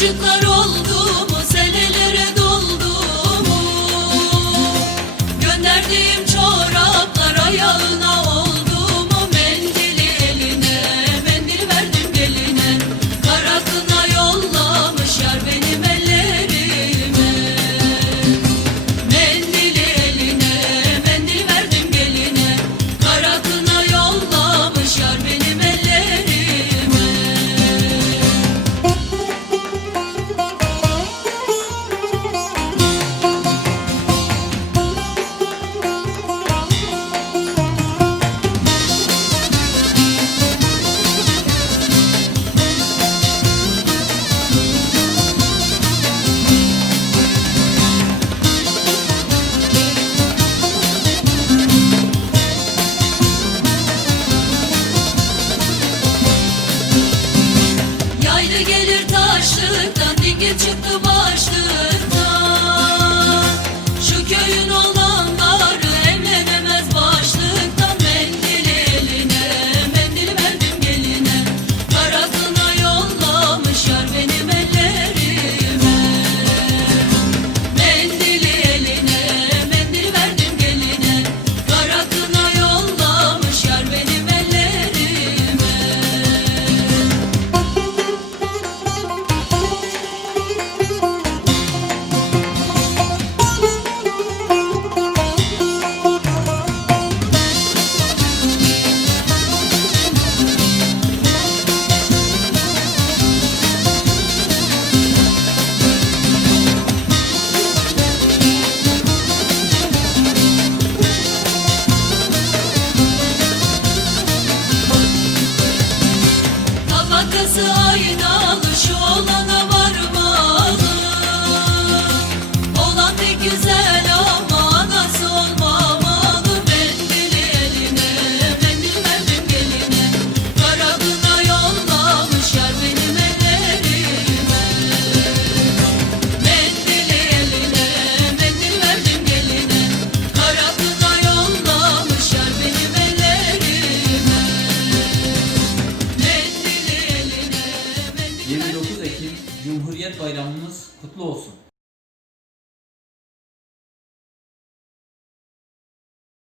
Çocuklar oldu mu senelere doldu mu? Gönderdiğim çoraplar ayağına çıkmaz olsaydı kutlu olsun.